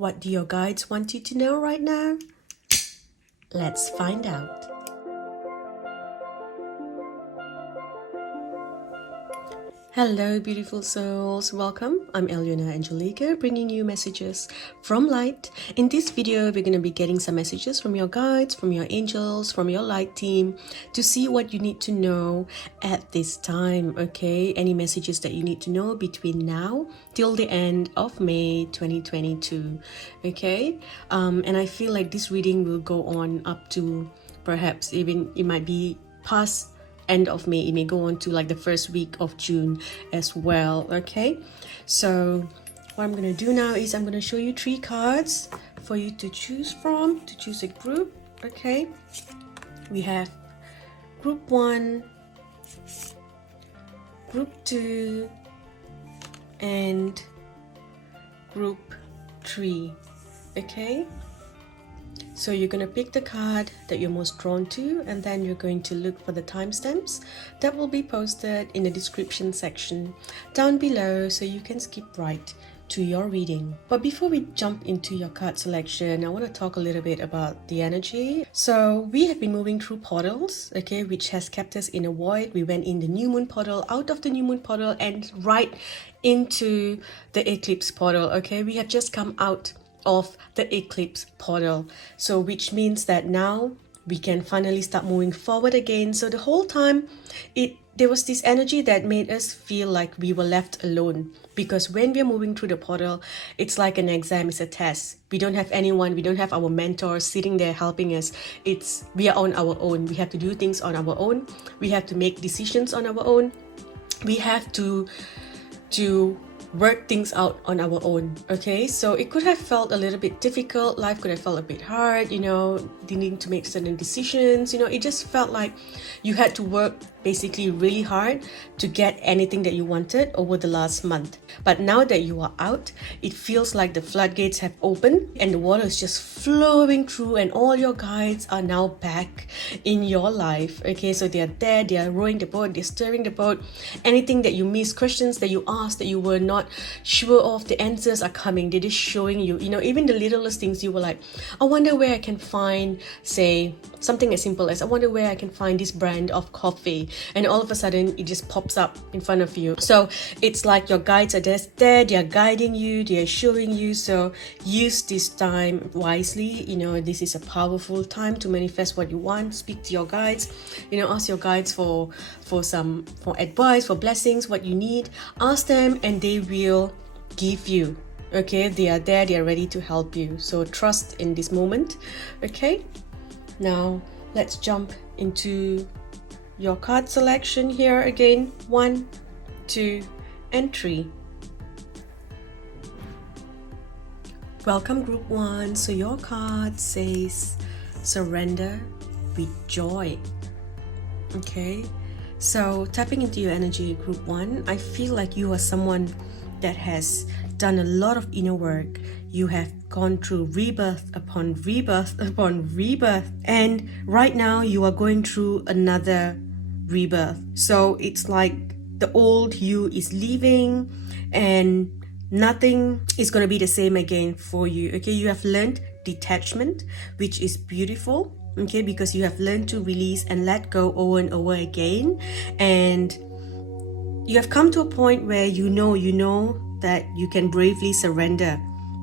What do your guides want you to know right now? Let's find out. Hello, beautiful souls. Welcome. I'm Alyonna Angelica, bringing you messages from light. In this video, we're going to be getting some messages from your guides, from your angels, from your light team to see what you need to know at this time, okay? Any messages that you need to know between now till the end of May 2022, okay? And I feel like this reading will go on up to perhaps even it might be past end of May. It may go on to like the first week of June as well, okay? So what I'm gonna do now is I'm gonna show you 3 cards for you to choose from, to choose a group, okay? We have group 1, group 2, and group 3, okay? So you're going to pick the card that you're most drawn to, and then you're going to look for the timestamps that will be posted in the description section down below, so you can skip right to your reading. But before we jump into your card selection, I want to talk a little bit about the energy. So we have been moving through portals, okay, which has kept us in a void. We went in the new moon portal, out of the new moon portal, and right into the eclipse portal, okay? We have just come out of the eclipse portal, so which means that now we can finally start moving forward again. So the whole time there was this energy that made us feel like we were left alone, because when we're moving through the portal, it's like an exam, it's a test. We don't have anyone, we don't have our mentors sitting there helping us. We are on our own. We have to do things on our own. We have to make decisions on our own. We have to work things out on our own, okay? So it could have felt a little bit difficult. Life could have felt a bit hard, needing to make certain decisions. It just felt like you had to work basically really hard to get anything that you wanted over the last month. But now that you are out, it feels like the floodgates have opened and the water is just flowing through, and all your guides are now back in your life, okay? So they are there, they are rowing the boat, they're steering the boat. Anything that you missed, questions that you asked that you were not sure of, the answers are coming. They're just showing you, even the littlest things. You were like, I wonder where I can find, say, something as simple as, I wonder where I can find this brand of coffee, and all of a sudden it just pops up in front of you. So it's like your guides are just there, they are guiding you, they are showing you. So use this time wisely. This is a powerful time to manifest what you want. Speak to your guides, ask your guides for advice, for blessings, what you need. Ask them and they will give you, okay? They are there, they are ready to help you. So trust in this moment, okay? Now let's jump into your card selection here again. 1, 2, and 3. Welcome, group 1. So your card says surrender with joy, okay? So tapping into your energy, group 1, I feel like you are someone that has done a lot of inner work. You have gone through rebirth upon rebirth upon rebirth, and right now you are going through another rebirth. So it's like the old you is leaving and nothing is going to be the same again for you, okay? You have learned detachment, which is beautiful, okay? Because you have learned to release and let go over and over again, and you have come to a point where you know that you can bravely surrender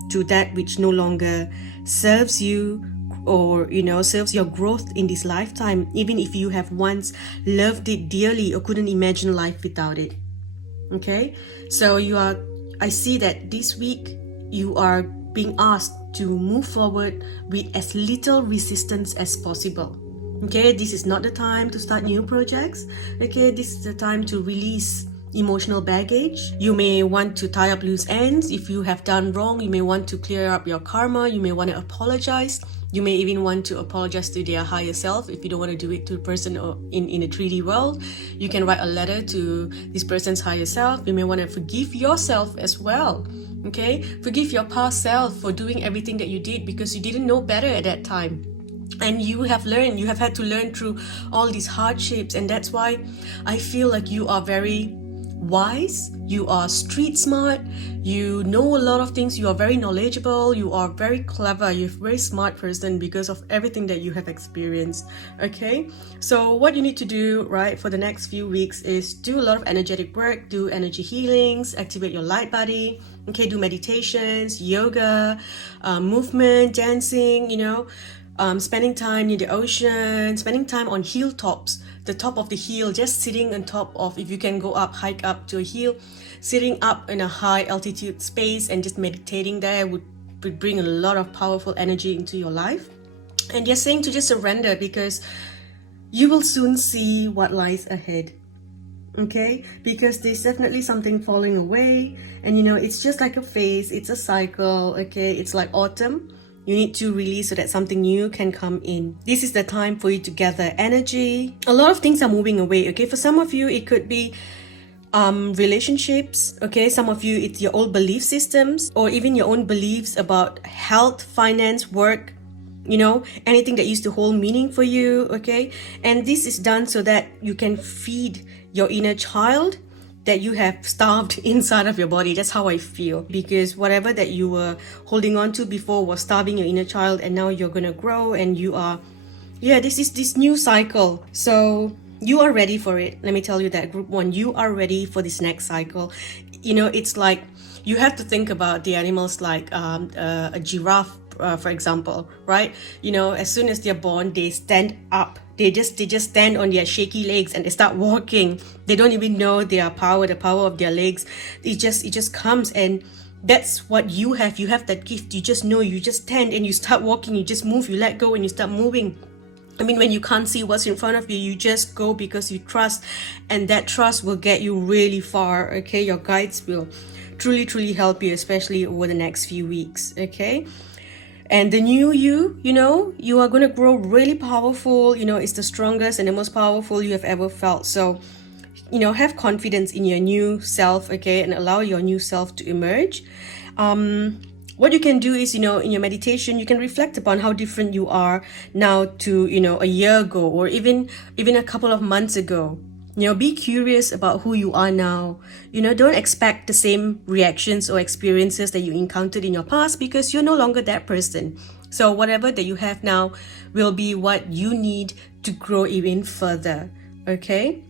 to that which no longer serves you, or serves your growth in this lifetime, even if you have once loved it dearly or couldn't imagine life without it, okay? So I see that this week you are being asked to move forward with as little resistance as possible, okay? This is not the time to start new projects, okay? This is the time to release emotional baggage. You may want to tie up loose ends. If you have done wrong, you may want to clear up your karma. You may want to apologize. You may even want to apologize to their higher self. If you don't want to do it to a person or in a 3D world, you can write a letter to this person's higher self. You may want to forgive yourself as well, okay? Forgive your past self for doing everything that you did because you didn't know better at that time. And you have had to learn through all these hardships, and that's why I feel like you are very wise, you are street smart, you know a lot of things, you are very knowledgeable, you are very clever, you're a very smart person because of everything that you have experienced. Okay, so what you need to do, right, for the next few weeks is do a lot of energetic work, do energy healings, activate your light body. Okay, do meditations, yoga, movement, dancing, spending time near the ocean, spending time on hilltops, the top of the hill, just sitting on top of, if you can go up, hike up to a hill, sitting up in a high altitude space and just meditating there would bring a lot of powerful energy into your life. And they're saying to just surrender because you will soon see what lies ahead. Okay, because there's definitely something falling away, and it's just like a phase, it's a cycle. Okay, it's like autumn. You need to release so that something new can come in. This is the time for you to gather energy. A lot of things are moving away. Okay, for some of you it could be relationships. Okay, some of you it's your old belief systems, or even your own beliefs about health, finance, work, anything that used to hold meaning for you. Okay, and this is done so that you can feed your inner child that you have starved inside of your body. That's how I feel, because whatever that you were holding on to before was starving your inner child, and now you're gonna grow, and you are, this is this new cycle. So you are ready for it. Let me tell you that, group 1, you are ready for this next cycle. It's like you have to think about the animals like a giraffe, for example, right? As soon as they're born, they stand up. They just stand on their shaky legs and they start walking. They don't even know the power of their legs. It just comes, and that's what you have. You have that gift. You just know. You just stand and you start walking. You just move. You let go and you start moving. I mean, when you can't see what's in front of you, you just go because you trust, and that trust will get you really far. Okay, your guides will truly help you, especially over the next few weeks. Okay. And the new you, you are going to grow really powerful. It's the strongest and the most powerful you have ever felt. So, have confidence in your new self, okay, and allow your new self to emerge. What you can do is, in your meditation, you can reflect upon how different you are now to, a year ago, or even a couple of months ago. Be curious about who you are now. Don't expect the same reactions or experiences that you encountered in your past, because you're no longer that person. So whatever that you have now will be what you need to grow even further. Okay?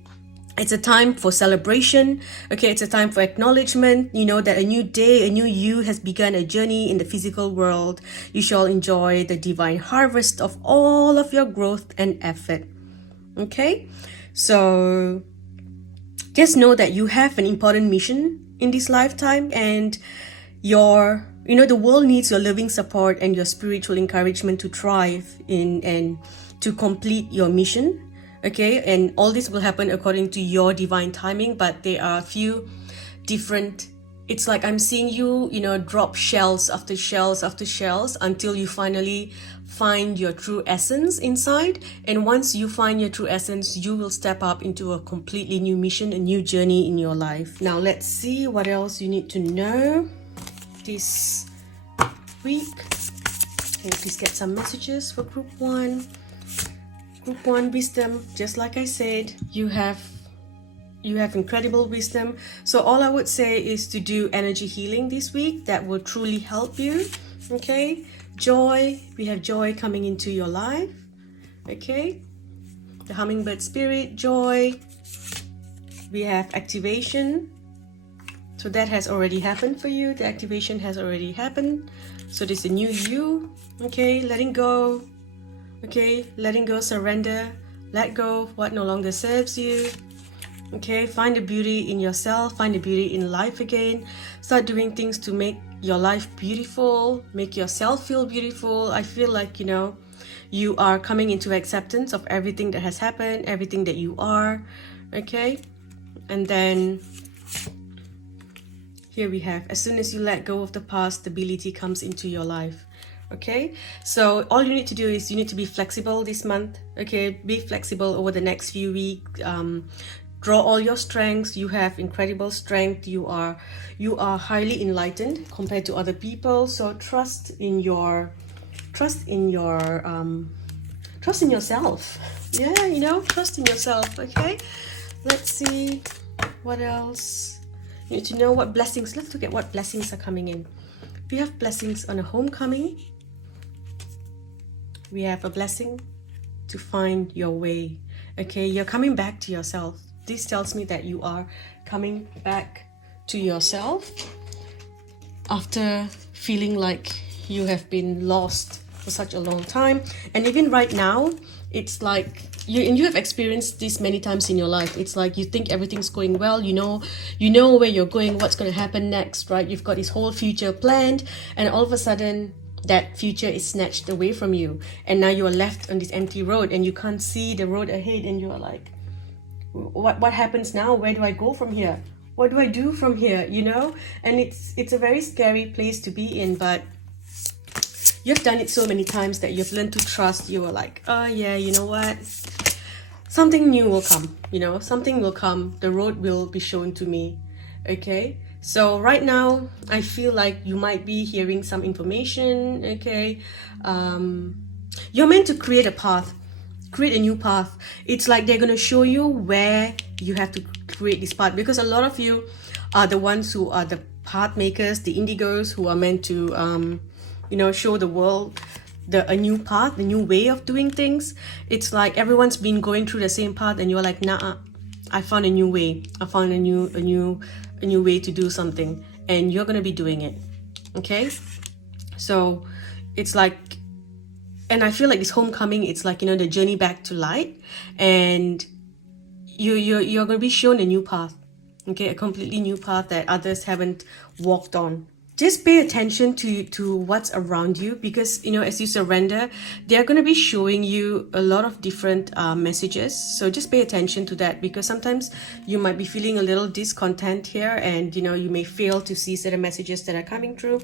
It's a time for celebration. Okay, it's a time for acknowledgement. That a new day, a new you has begun a journey in the physical world. You shall enjoy the divine harvest of all of your growth and effort. Okay? So just know that you have an important mission in this lifetime, and the world needs your loving support and your spiritual encouragement to thrive in and to complete your mission. Okay, and all this will happen according to your divine timing, but there are a few different, it's like I'm seeing you, drop shells after shells after shells until you finally find your true essence inside. And once you find your true essence, you will step up into a completely new mission, a new journey in your life. Now let's see what else you need to know this week. Can you please get some messages for group 1? Group 1 wisdom, just like I said, you have incredible wisdom. So all I would say is to do energy healing this week. That will truly help you. Okay, joy, we have joy coming into your life. Okay, the hummingbird spirit, joy. We have activation, so that has already happened for you. The activation has already happened. So this is a new you. Okay, letting go. Okay, letting go, surrender, let go of what no longer serves you. Okay, find the beauty in yourself, find the beauty in life again. Start doing things to make your life beautiful, make yourself feel beautiful. I feel like, you are coming into acceptance of everything that has happened, everything that you are. Okay, and then here we have, as soon as you let go of the past, stability comes into your life. Okay, so all you need to do is you need to be flexible this month. Okay, be flexible over the next few weeks. Draw all your strengths. You have incredible strength. You are highly enlightened compared to other people. So trust in yourself. Yeah, trust in yourself. Okay, let's see What else? You need to know what blessings. Let's look at what blessings are coming in. We have blessings on a homecoming. We have a blessing to find your way. Okay, you're coming back to yourself. This tells me that you are coming back to yourself after feeling like you have been lost for such a long time. And even right now, it's like you have experienced this many times in your life. It's like you think everything's going well, you know where you're going, what's going to happen next, right? You've got this whole future planned, and all of a sudden that future is snatched away from you, and now you are left on this empty road and you can't see the road ahead, and you're like, what happens now? Where do I go from here? What do I do from here? And it's a very scary place to be in, but you've done it so many times that you've learned to trust. You were like, oh yeah, you know what, something new will come, something will come, the road will be shown to me. Okay, so right now I feel like you might be hearing some information. Okay, you're meant to create a path, create a new path. It's like they're going to show you where you have to create this path, because a lot of you are the ones who are the path makers, the indigos, who are meant to show the world a new path, the new way of doing things. It's like everyone's been going through the same path, and you're like, nah, I found a new way. I found a new way to do something, and you're gonna be doing it. Okay, so it's like, and I feel like this homecoming, it's like, the journey back to light, and you're gonna be shown a new path. Okay, a completely new path that others haven't walked on. Just pay attention to what's around you, because as you surrender, they're going to be showing you a lot of different messages. So just pay attention to that, because sometimes you might be feeling a little discontent here, and you may fail to see certain messages that are coming through.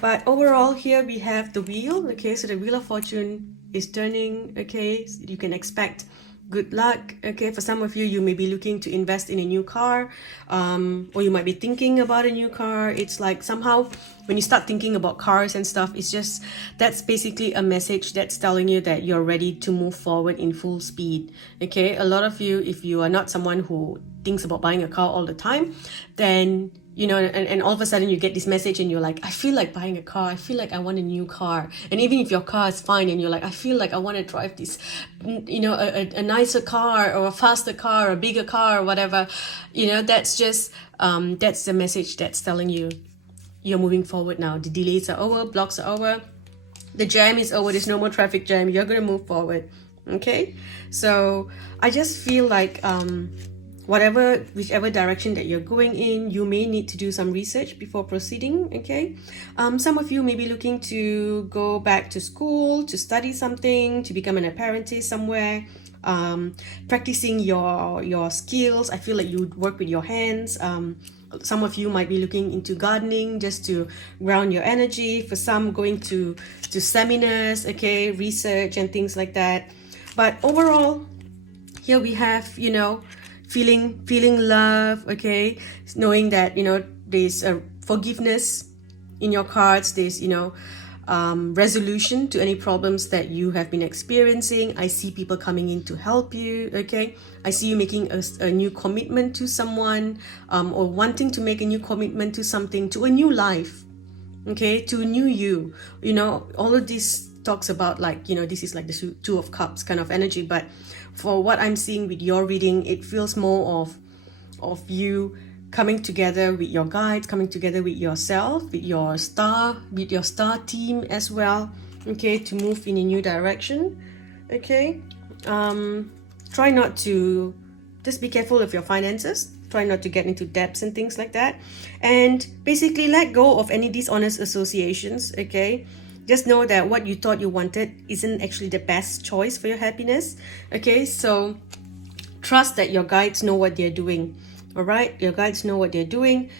But overall, here we have the wheel. Okay, so the wheel of fortune is turning. Okay, so you can expect good luck. Okay, for some of you, you may be looking to invest in a new car, or you might be thinking about a new car. It's like somehow when you start thinking about cars and stuff, it's just, that's basically a message that's telling you that you're ready to move forward in full speed. Okay, a lot of you, if you are not someone who thinks about buying a car all the time, then and all of a sudden you get this message and you're like, I feel like buying a car. I feel like I want a new car. And even if your car is fine and you're like, I feel like I want to drive this, a nicer car, or a faster car, or a bigger car, or whatever, that's just, that's the message that's telling you you're moving forward now. The delays are over, blocks are over, the jam is over, there's no more traffic jam, you're going to move forward. Okay, so I just feel like, whichever direction that you're going in, you may need to do some research before proceeding. Okay, some of you may be looking to go back to school, to study something, to become an apprentice somewhere, practicing your skills. I feel like you work with your hands. Some of you might be looking into gardening just to ground your energy. For some, going to seminars, okay, research and things like that. But overall, here we have, feeling love. Okay, knowing that there's a forgiveness in your cards. There's resolution to any problems that you have been experiencing. I see people coming in to help you. Okay, I see you making a new commitment to someone, or wanting to make a new commitment to something, to a new life. Okay, to a new you. All of this talks about, like, this is like the Two of Cups kind of energy, but for what I'm seeing with your reading, it feels more of you coming together with your guides, coming together with yourself, with your star team as well. Okay, to move in a new direction. Okay, try not to, just be careful of your finances. Try not to get into debts and things like that, and basically let go of any dishonest associations. Okay, just know that what you thought you wanted isn't actually the best choice for your happiness. Okay, so trust that your guides know what they're doing. All right, your guides know what they're doing.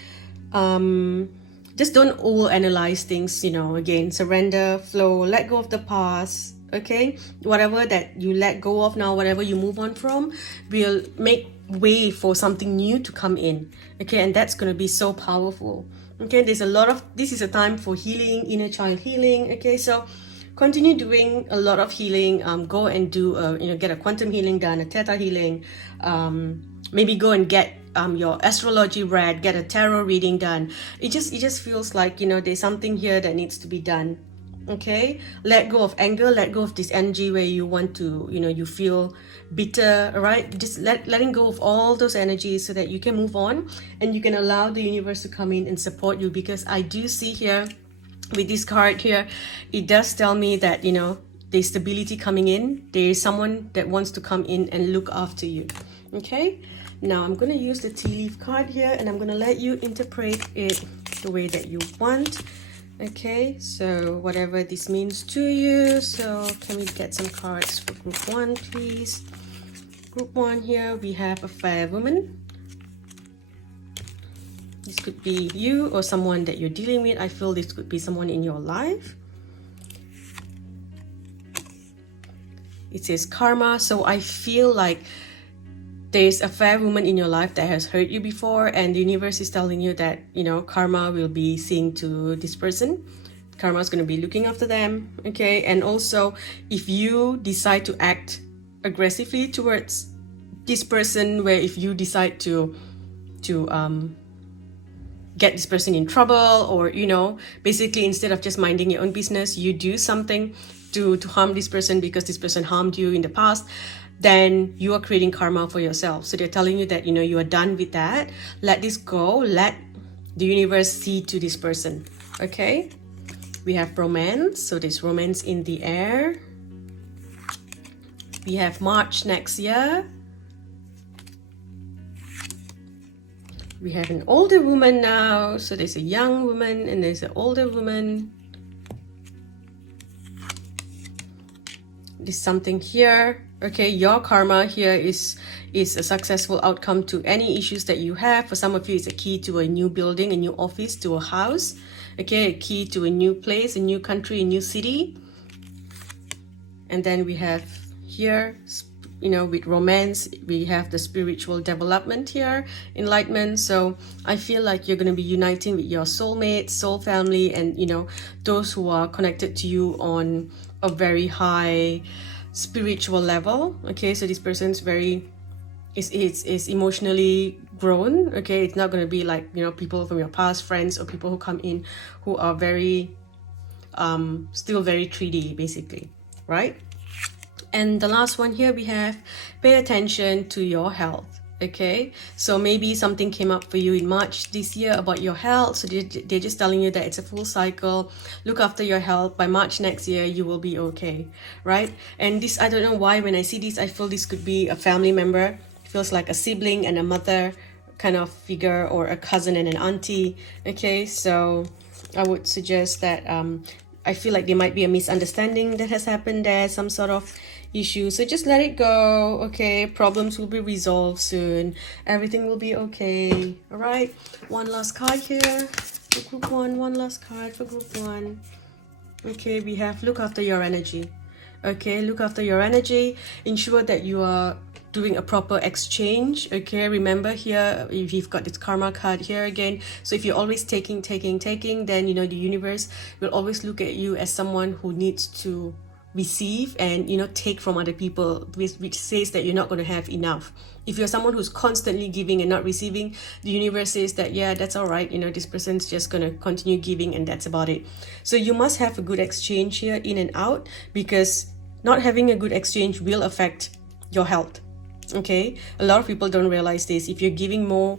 Just don't overanalyze things. Again, surrender, flow, let go of the past. Okay, whatever that you let go of now, whatever you move on from, will make way for something new to come in. Okay, and that's going to be so powerful. Okay, this is a time for healing, inner child healing. Okay, so continue doing a lot of healing. Go and do get a quantum healing done, a theta healing. Maybe go and get your astrology read, get a tarot reading done. It just feels like, you know, there's something here that needs to be done. Okay, let go of anger, let go of this energy where you want to, you know, you feel bitter. All right, just letting go of all those energies so that you can move on and you can allow the universe to come in and support you. Because I do see here with this card here, it does tell me that, you know, there's stability coming in. There is someone that wants to come in and look after you. Okay, now I'm going to use the tea leaf card here and I'm going to let you interpret it the way that you want. Okay, so whatever this means to you. So can we get some cards for group 1, please? Group 1 here, we have a fair woman. This could be you or someone that you're dealing with. I feel this could be someone in your life. It says karma, so I feel like there's a fair woman in your life that has hurt you before, and the universe is telling you that, you know, karma will be seeing to this person. Karma is going to be looking after them. Okay, and also if you decide to act aggressively towards this person, where if you decide to get this person in trouble, or, you know, basically instead of just minding your own business, you do something to harm this person because this person harmed you in the past, then you are creating karma for yourself. So they're telling you that, you know, you are done with that. Let this go. Let the universe see to this person. Okay, we have romance, so there's romance in the air. We have March next year. We have an older woman now, so there's a young woman and there's an older woman. There's something here. Okay, your karma here is a successful outcome to any issues that you have. For some of you, it's a key to a new building, a new office, to a house. Okay, a key to a new place, a new country, a new city. And then we have here, you know, with romance, we have the spiritual development here, enlightenment. So I feel like you're going to be uniting with your soulmate, soul family, and, you know, those who are connected to you on a very high spiritual level. Okay, so this person's very is emotionally grown. Okay, it's not going to be like, you know, people from your past, friends, or people who come in who are very still very 3D basically, right? And the last one here, we have pay attention to your health. Okay, so maybe something came up for you in March this year about your health, so they're just telling you that it's a full cycle. Look after your health. By March next year you will be okay, right? And this, I don't know why, when I see this, I feel this could be a family member. It feels like a sibling and a mother kind of figure, or a cousin and an auntie. Okay, so I would suggest that I feel like there might be a misunderstanding that has happened there, some sort of issue. So just let it go. Okay, problems will be resolved soon. Everything will be okay. All right, one last card here for group 1. One last card for group 1. Okay, we have look after your energy. Okay, look after your energy. Ensure that you are doing a proper exchange. Okay, remember here, if you've got this karma card here again, so if you're always taking, then, you know, the universe will always look at you as someone who needs to receive and, you know, take from other people, which says that you're not going to have enough. If you're someone who's constantly giving and not receiving, the universe says that, yeah, that's all right, you know, this person's just going to continue giving and that's about it. So you must have a good exchange here, in and out, because not having a good exchange will affect your health. Okay, a lot of people don't realize this. If you're giving more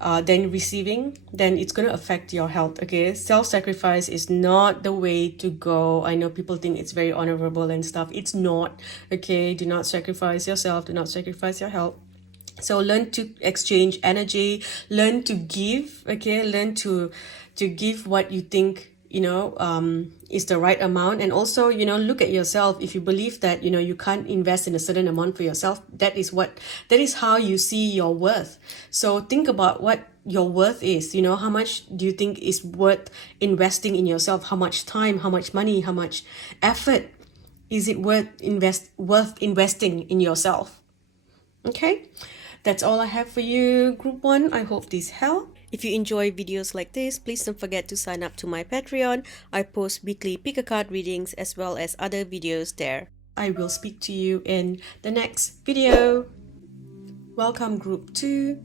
than receiving, then it's going to affect your health. Okay, self-sacrifice is not the way to go. I know people think it's very honorable and stuff. It's not. Okay, do not sacrifice yourself, do not sacrifice your health. So learn to exchange energy, learn to give. Okay, learn to give what you think, you know, is the right amount. And also, you know, look at yourself. If you believe that, you know, you can't invest in a certain amount for yourself, that is how you see your worth. So think about what your worth is. You know, how much do you think is worth investing in yourself? How much time, how much money, how much effort is it worth investing in yourself? Okay, that's all I have for you, group 1. I hope this helped. If you enjoy videos like this, please don't forget to sign up to my Patreon. I post weekly pick a card readings as well as other videos there. I will speak to you in the next video. Welcome group 2.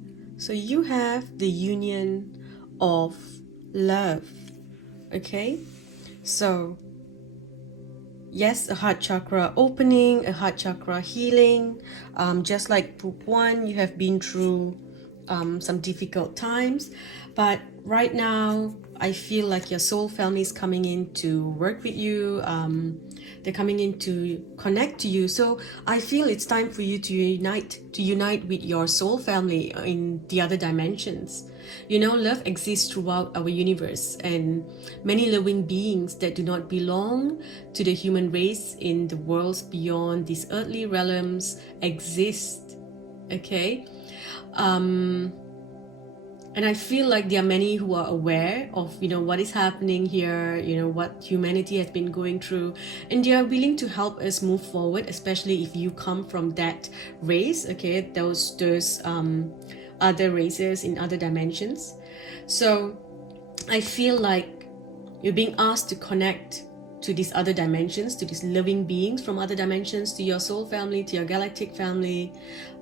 So you have the union of love. Okay, so yes, a heart chakra opening, a heart chakra healing. Just like group 1, you have been through some difficult times, but right now I feel like your soul family is coming in to work with you. They're coming in to connect to you. So I feel it's time for you to unite with your soul family in the other dimensions. You know, love exists throughout our universe, and many living beings that do not belong to the human race in the worlds beyond these earthly realms exist. Okay? And I feel like there are many who are aware of, what is happening here, what humanity has been going through, and they are willing to help us move forward, especially if you come from that race, okay, those other races in other dimensions. So I feel like you're being asked to connect to these other dimensions, to these living beings from other dimensions, to your soul family, to your galactic family.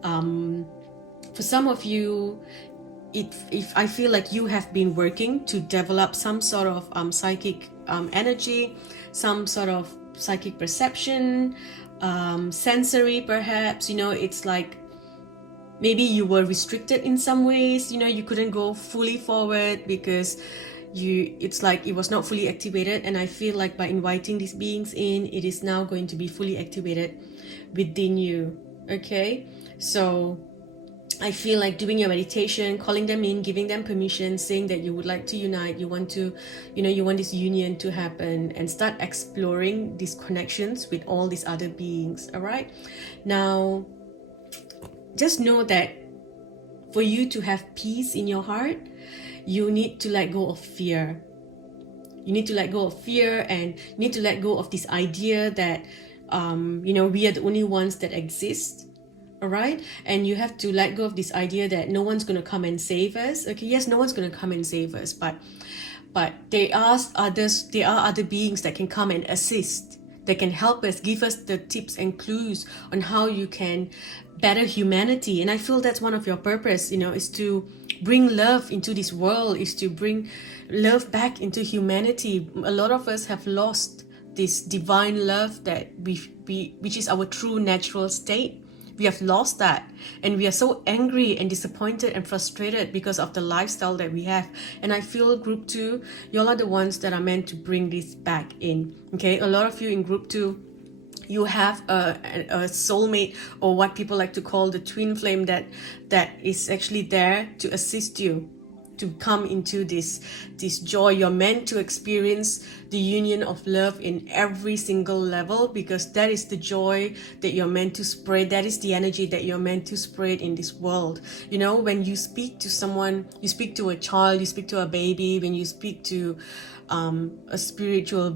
For some of you, if I feel like you have been working to develop some sort of psychic energy, some sort of psychic perception, sensory perhaps, it's like maybe you were restricted in some ways, you couldn't go fully forward because it's like it was not fully activated. And I feel like by inviting these beings in, it is now going to be fully activated within you. Okay, so I feel like doing your meditation, calling them in, giving them permission, saying that you would like to unite, you want this union to happen, and start exploring these connections with all these other beings. All right, now just know that for you to have peace in your heart, you need to let go of fear. You need to let go of fear, and you need to let go of this idea that we are the only ones that exist. All right, and you have to let go of this idea that no one's going to come and save us. Okay, yes, no one's going to come and save us, but there are other beings that can come and assist. They can help us, give us the tips and clues on how you can better humanity. And I feel that's one of your purpose, is to bring love into this world, is to bring love back into humanity. A lot of us have lost this divine love that which is our true natural state. We have lost that, and we are so angry and disappointed and frustrated because of the lifestyle that we have. And I feel group 2, y'all are the ones that are meant to bring this back in. Okay, a lot of you in group 2, you have a soulmate, or what people like to call the twin flame, that is actually there to assist you to come into this joy. You're meant to experience the union of love in every single level, because that is the joy that you're meant to spread. That is the energy that you're meant to spread in this world. When you speak to someone, you speak to a child, you speak to a baby, when you speak to a spiritual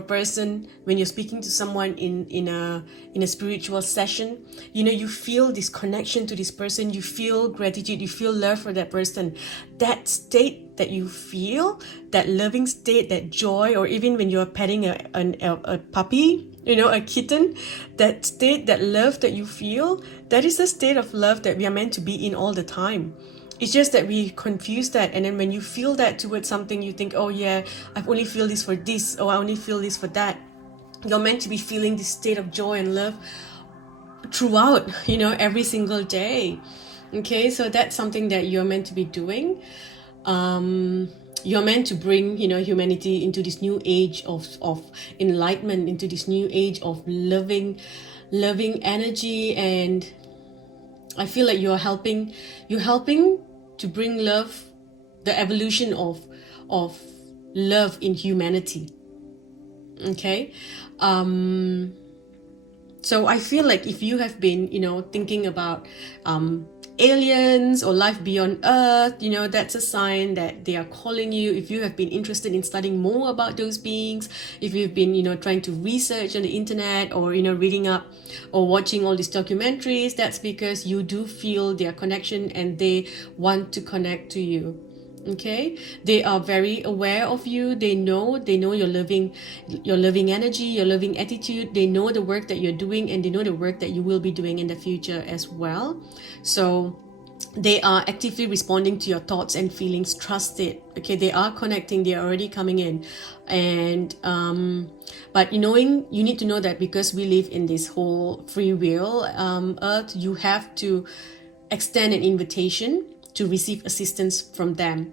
person, when you're speaking to someone in a spiritual session, you feel this connection to this person, you feel gratitude, you feel love for that person. That state that you feel, that loving state, that joy, or even when you're petting a puppy, a kitten, that state, that love that you feel, that is a state of love that we are meant to be in all the time. It's just that we confuse that, and then when you feel that towards something, you think, oh yeah, I only feel this for this, or I only feel this for that. You're meant to be feeling this state of joy and love throughout, every single day. Okay, so that's something that you're meant to be doing. You're meant to bring, humanity into this new age of enlightenment, into this new age of loving energy. And I feel like you're helping to bring love, the evolution of love in humanity. Okay, so I feel like if you have been, thinking about aliens or life beyond Earth, that's a sign that they are calling you. If you have been interested in studying more about those beings, if you've been, trying to research on the internet, or, reading up or watching all these documentaries, that's because you do feel their connection and they want to connect to you. Okay, they are very aware of you. They know your loving energy, your loving attitude. They know the work that you're doing, and they know the work that you will be doing in the future as well. So they are actively responding to your thoughts and feelings. Trust it. Okay, they are connecting, they are already coming in. And but you need to know that because we live in this whole free will earth, you have to extend an invitation to receive assistance from them.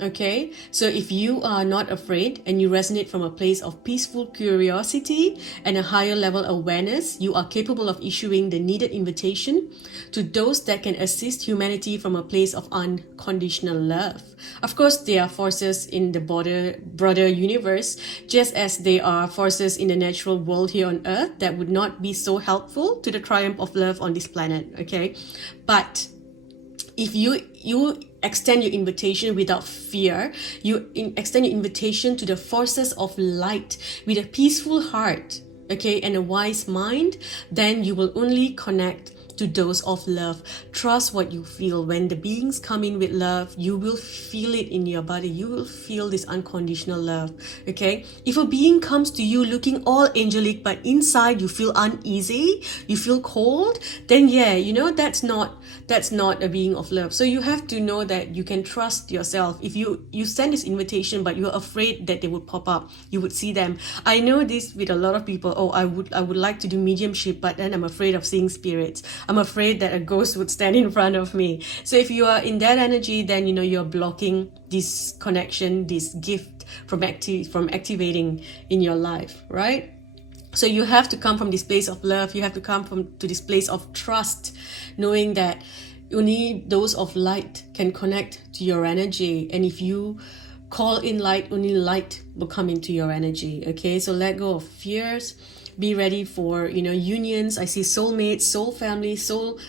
Okay, so if you are not afraid and you resonate from a place of peaceful curiosity and a higher level awareness, you are capable of issuing the needed invitation to those that can assist humanity from a place of unconditional love. Of course, there are forces in the broader universe, just as there are forces in the natural world here on Earth that would not be so helpful to the triumph of love on this planet. Okay, but if you extend your invitation without fear, you extend your invitation to the forces of light with a peaceful heart, okay, and a wise mind, then you will only connect to those of love. Trust what you feel. When the beings come in with love, you will feel it in your body. You will feel this unconditional love. Okay, if a being comes to you looking all angelic but inside you feel uneasy, you feel cold, then yeah, that's not a being of love. So you have to know that you can trust yourself. If you send this invitation but you're afraid that they would pop up, you would see them. I know this with a lot of people. Oh, I would like to do mediumship, but then I'm afraid of seeing spirits. I'm afraid that a ghost would stand in front of me. So if you are in that energy, then you're blocking this connection, this gift from activating in your life, right? So you have to come from this place of love. You have to come to this place of trust, knowing that only those of light can connect to your energy. And if you call in light, only light will come into your energy. Okay, so let go of fears. Be ready for unions. I see soulmates, soul family, soul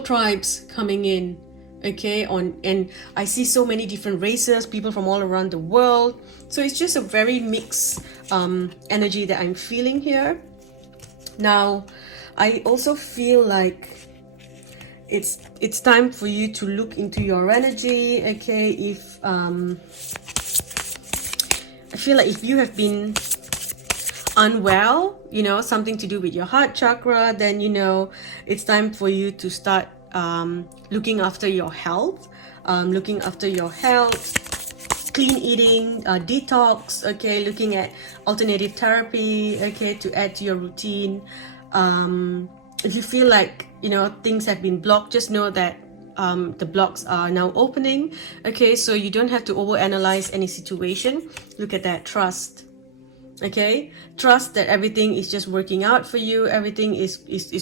tribes coming in. Okay, and I see so many different races, people from all around the world. So it's just a very mixed energy that I'm feeling here. Now, I also feel like it's time for you to look into your energy. Okay, if I feel like if you have been unwell, something to do with your heart chakra, then it's time for you to start looking after your health, clean eating, detox, okay, looking at alternative therapy, okay, to add to your routine. If you feel like things have been blocked, just know that the blocks are now opening. Okay, so you don't have to overanalyze any situation. Look at that. Trust. Okay, trust that everything is just working out for you. Everything is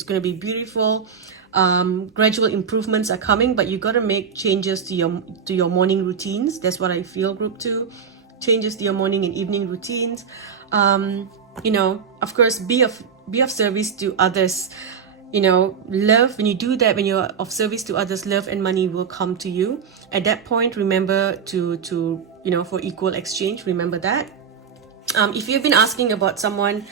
going to be beautiful. Gradual improvements are coming, but you got to make changes to your morning routines. That's what I feel, group 2. Changes to your morning and evening routines. Of course, be of service to others. Love, when you do that, when you're of service to others, love and money will come to you. At that point, remember to for equal exchange, remember that. If you've been asking about someone,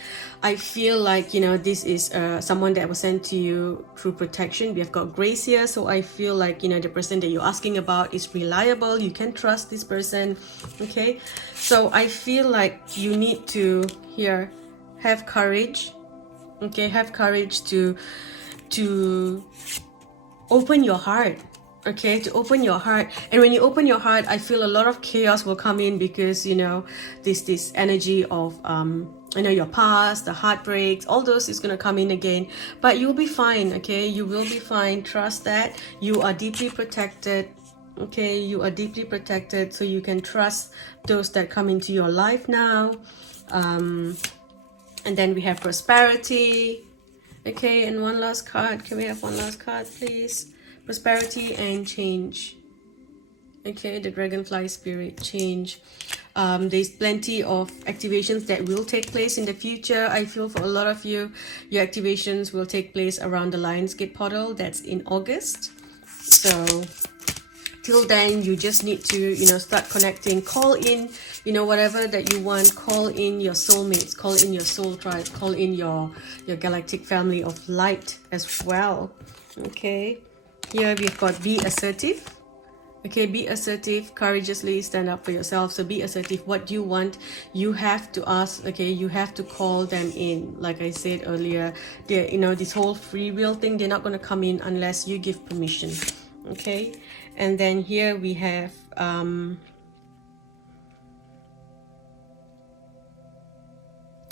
I feel like this is someone that was sent to you through protection. We have got Grace here, so I feel like the person that you're asking about is reliable. You can trust this person. Okay, so I feel like you need to have courage. Okay, have courage to open your heart. Okay, to open your heart. And when you open your heart, I feel a lot of chaos will come in because this energy of your past, the heartbreaks, all those is going to come in again, but you'll be fine. Okay, you will be fine. Trust that you are deeply protected. Okay, you are deeply protected, so you can trust those that come into your life now. And then we have prosperity. Okay, and one last card. Can we have one last card, please? Prosperity and change. Okay, the dragonfly spirit, change. There's plenty of activations that will take place in the future. I feel for a lot of you, your activations will take place around the Lionsgate portal. That's in August. So till then, you just need to start connecting. Call in whatever that you want. Call in your soulmates, call in your soul tribe, call in your galactic family of light as well. Okay, here we've got be assertive. Okay, be assertive, courageously stand up for yourself. So be assertive. What you want, you have to ask. Okay, you have to call them in. Like I said earlier, they, you know, this whole free will thing, they're not going to come in unless you give permission. Okay, and then here we have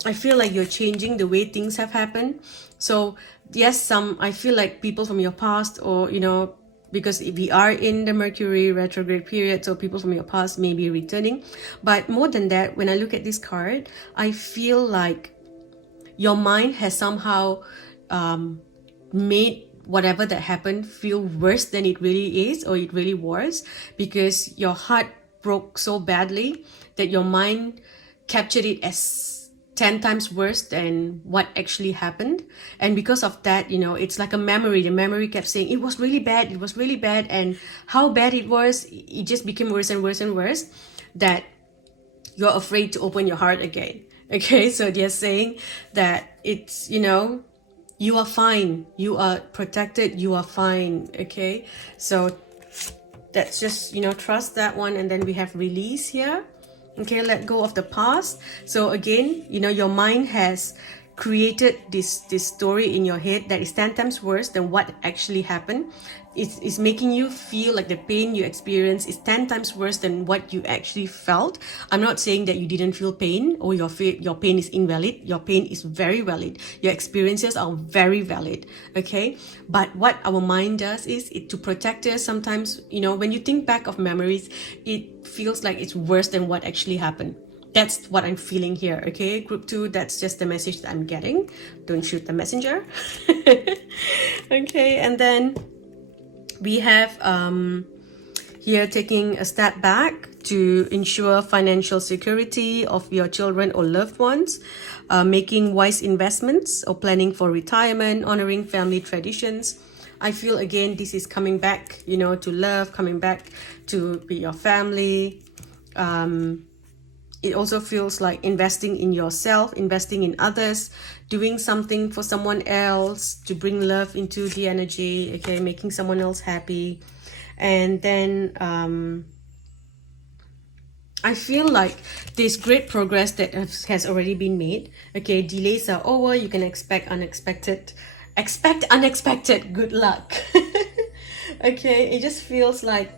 I feel like you're changing the way things have happened. So yes, I feel like people from your past, or you know, because we are in the Mercury retrograde period, so people from your past may be returning. But more than that, when I look at this card, I feel like your mind has somehow made whatever that happened feel worse than it really is, or it really was, because your heart broke so badly that your mind captured it as 10 times worse than what actually happened. And because of that, you know, it's like a memory. The memory kept saying it was really bad, it was really bad, and how bad it was, it just became worse and worse and worse, that you're afraid to open your heart again. Okay, so they're saying that it's, you know, you are fine, you are protected, you are fine. Okay, so that's just, you know, trust that one. And then we have release here. Okay, let go of the past. So again, you know, your mind has created this story in your head that is 10 times worse than what actually happened. It's making you feel like the pain you experience is 10 times worse than what you actually felt. I'm not saying that you didn't feel pain or your pain is invalid. Your pain is very valid. Your experiences are very valid. Okay, but what our mind does is to protect us. Sometimes, you know, when you think back of memories, it feels like it's worse than what actually happened. That's what I'm feeling here. Okay, group 2, that's just the message that I'm getting. Don't shoot the messenger. Okay, and then we have here taking a step back to ensure financial security of your children or loved ones, making wise investments or planning for retirement, honoring family traditions. I feel again this is coming back, you know, to love, coming back to be your family. It also feels like investing in yourself, investing in others, doing something for someone else to bring love into the energy. Okay, making someone else happy. And then I feel like there's great progress that has already been made. Okay, delays are over. You can expect unexpected good luck. Okay, it just feels like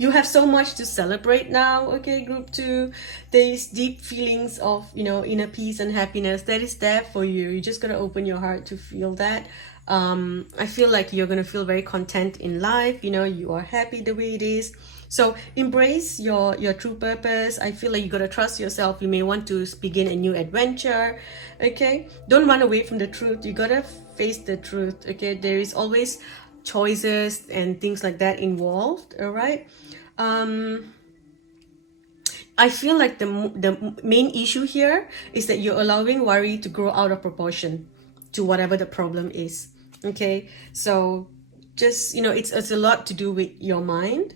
you have so much to celebrate now. Okay, group 2, there is deep feelings of, you know, inner peace and happiness that is there for you. You just gotta open your heart to feel that. I feel like you're gonna feel very content in life. You know, you are happy the way it is. So embrace your true purpose. I feel like you gotta trust yourself. You may want to begin a new adventure. Okay, don't run away from the truth. You gotta face the truth. Okay, there is always choices and things like that involved. All right. I feel like the main issue here is that you're allowing worry to grow out of proportion to whatever the problem is. Okay, so just, you know, it's a lot to do with your mind.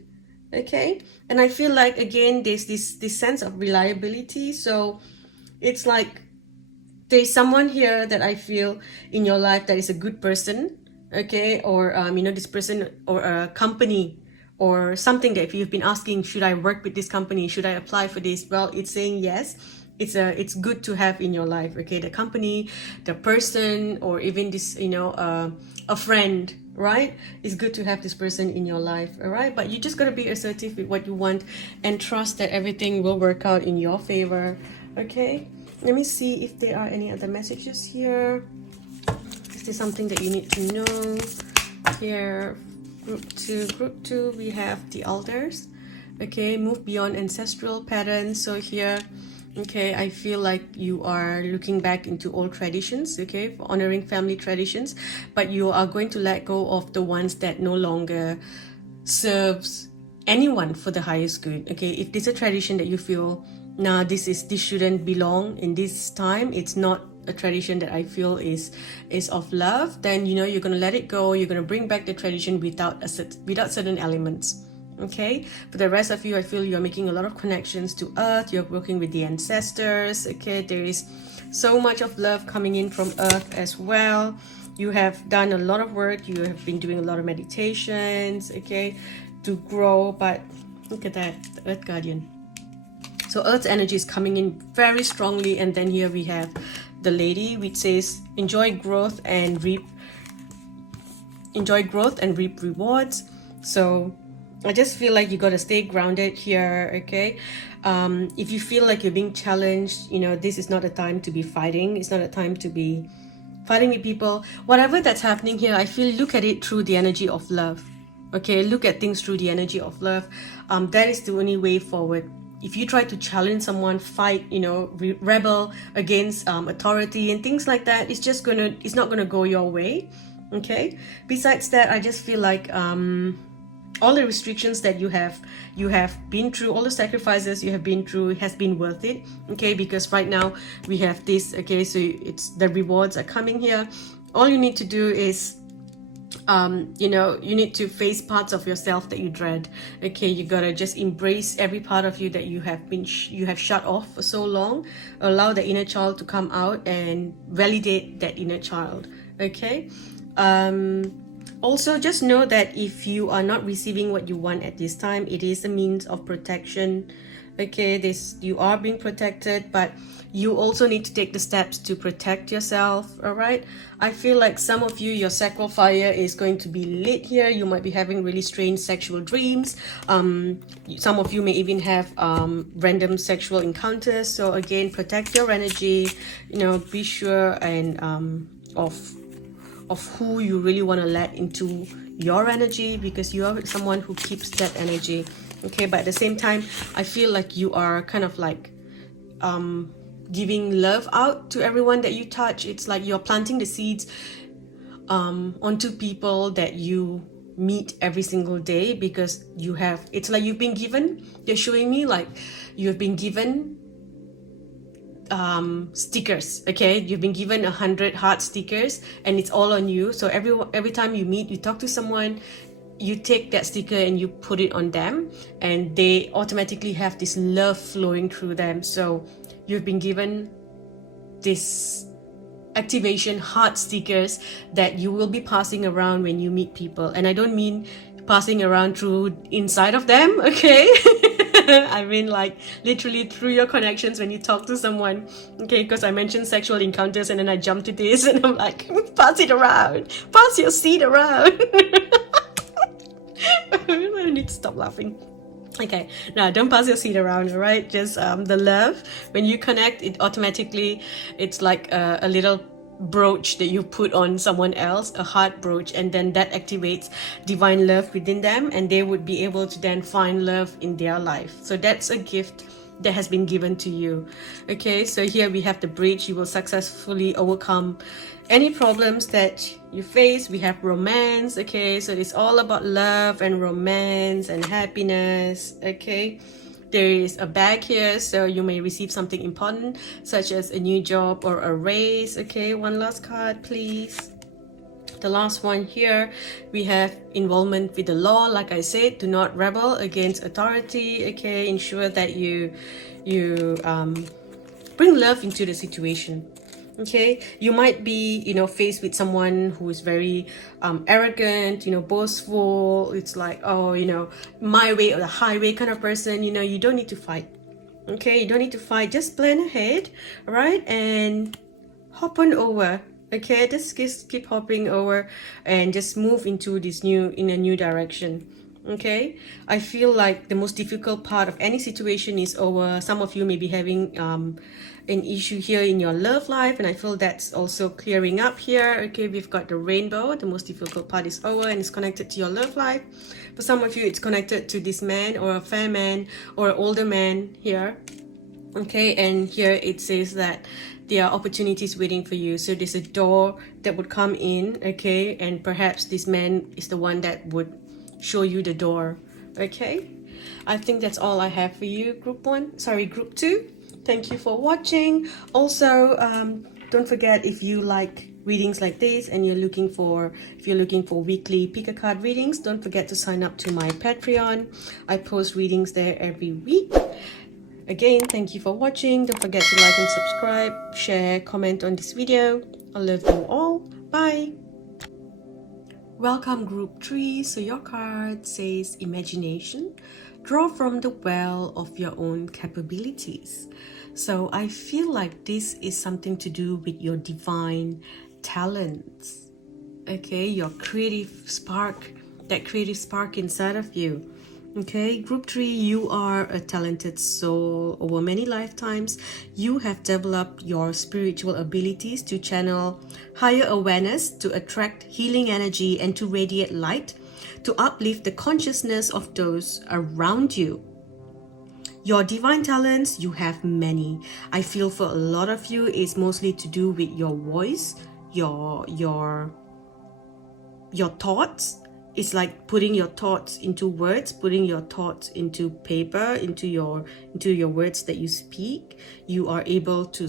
Okay, and I feel like again there's this sense of reliability. So it's like there's someone here that I feel in your life that is a good person. Okay, or you know, this person or a company or something that if you've been asking, should I work with this company, should I apply for this, well, it's saying yes. It's good to have in your life. Okay, the company, the person, or even this, you know, a friend, right? It's good to have this person in your life. All right, but you just got to be assertive with what you want and trust that everything will work out in your favor. Okay, let me see if there are any other messages here. Is there something that you need to know here? Group 2, we have the elders. Okay, move beyond ancestral patterns. So here, okay, I feel like you are looking back into old traditions, okay, for honoring family traditions, but you are going to let go of the ones that no longer serves anyone for the highest good. Okay, if there's a tradition that you feel, nah, this shouldn't belong in this time, it's not a tradition that I feel is of love, then, you know, you're going to let it go. You're going to bring back the tradition without certain elements. Okay, for the rest of you, I feel you're making a lot of connections to earth. You're working with the ancestors. Okay, there is so much of love coming in from earth as well. You have done a lot of work. You have been doing a lot of meditations. Okay, to grow. But look at that, the Earth Guardian. So Earth's energy is coming in very strongly, and then here we have the Lady, which says enjoy growth and reap rewards. So I just feel like you got to stay grounded here, okay? If you feel like you're being challenged, you know, this is not a time to be fighting. It's not a time to be fighting with people. Whatever that's happening here, I feel, look at it through the energy of love, okay? Look at things through the energy of love. That is the only way forward. If you try to challenge someone, fight, you know, rebel against authority and things like that, it's not gonna go your way, okay? Besides that, I just feel like all the restrictions that you have been through, all the sacrifices you have been through has been worth it, okay? Because right now we have this, okay? So it's the rewards are coming here. All you need to do is you know, you need to face parts of yourself that you dread, okay? You gotta just embrace every part of you that you have shut off for so long. Allow the inner child to come out and validate that inner child, okay? Also, just know that if you are not receiving what you want at this time, it is a means of protection, okay? You are being protected, but you also need to take the steps to protect yourself, all right? I feel like some of you, your sacral fire is going to be lit here. You might be having really strange sexual dreams. Some of you may even have random sexual encounters. So again, protect your energy, you know, be sure and of who you really want to let into your energy, because you are someone who keeps that energy, okay? But at the same time, I feel like you are kind of like giving love out to everyone that you touch. It's like you're planting the seeds onto people that you meet every single day, because it's like you've been given, they're showing me like you've been given stickers, okay? You've been given 100 heart stickers and it's all on you. So every time you meet, you talk to someone, you take that sticker and you put it on them, and they automatically have this love flowing through them. So you've been given this activation heart stickers that you will be passing around when you meet people. And I don't mean passing around through inside of them, okay? I mean like literally through your connections when you talk to someone, okay? Because I mentioned sexual encounters and then I jumped to this and I'm like, pass it around, pass your seed around. I need to stop laughing. Okay, now don't pass your seed around, all right? Just the love. When you connect, it automatically, it's like a little brooch that you put on someone else, a heart brooch, and then that activates divine love within them, and they would be able to then find love in their life. So that's a gift that has been given to you. Okay, so here we have the bridge. You will successfully overcome any problems that you face. We have romance, okay? So it's all about love and romance and happiness, okay? There is a bag here, so you may receive something important, such as a new job or a raise, okay? One last card, please. The last one here, we have involvement with the law. Like I said, do not rebel against authority, okay? Ensure that you bring love into the situation. Okay, you might be, you know, faced with someone who is very arrogant, you know, boastful. It's like, oh, you know, my way or the highway kind of person. You know, you don't need to fight. Okay, you don't need to fight. Just plan ahead, all right, and hop on over. Okay, just keep hopping over and just move into in a new direction. Okay, I feel like the most difficult part of any situation is over. Some of you may be having an issue here in your love life, and I feel that's also clearing up here. Okay, we've got the rainbow. The most difficult part is over and it's connected to your love life. For some of you, it's connected to this man or a fair man or an older man here. Okay, and here it says that there are opportunities waiting for you. So there's a door that would come in, okay, and perhaps this man is the one that would show you the door. Okay, I think that's all I have for you, group 2. Thank you for watching. Also, don't forget, if you like readings like this and if you're looking for weekly pick a card readings, don't forget to sign up to my Patreon. I post readings there every week. Again, thank you for watching. Don't forget to like and subscribe, share, comment on this video. I love you all. Bye. Welcome group 3. So your card says imagination. Draw from the well of your own capabilities. So I feel like this is something to do with your divine talents. Okay, your creative spark, that creative spark inside of you. Okay, group 3, you are a talented soul. Over many lifetimes, you have developed your spiritual abilities to channel higher awareness, to attract healing energy, and to radiate light, to uplift the consciousness of those around you. Your divine talents, you have many. I feel for a lot of you, it's mostly to do with your voice, your thoughts. It's like putting your thoughts into words, putting your thoughts into paper, into your words that you speak. You are able to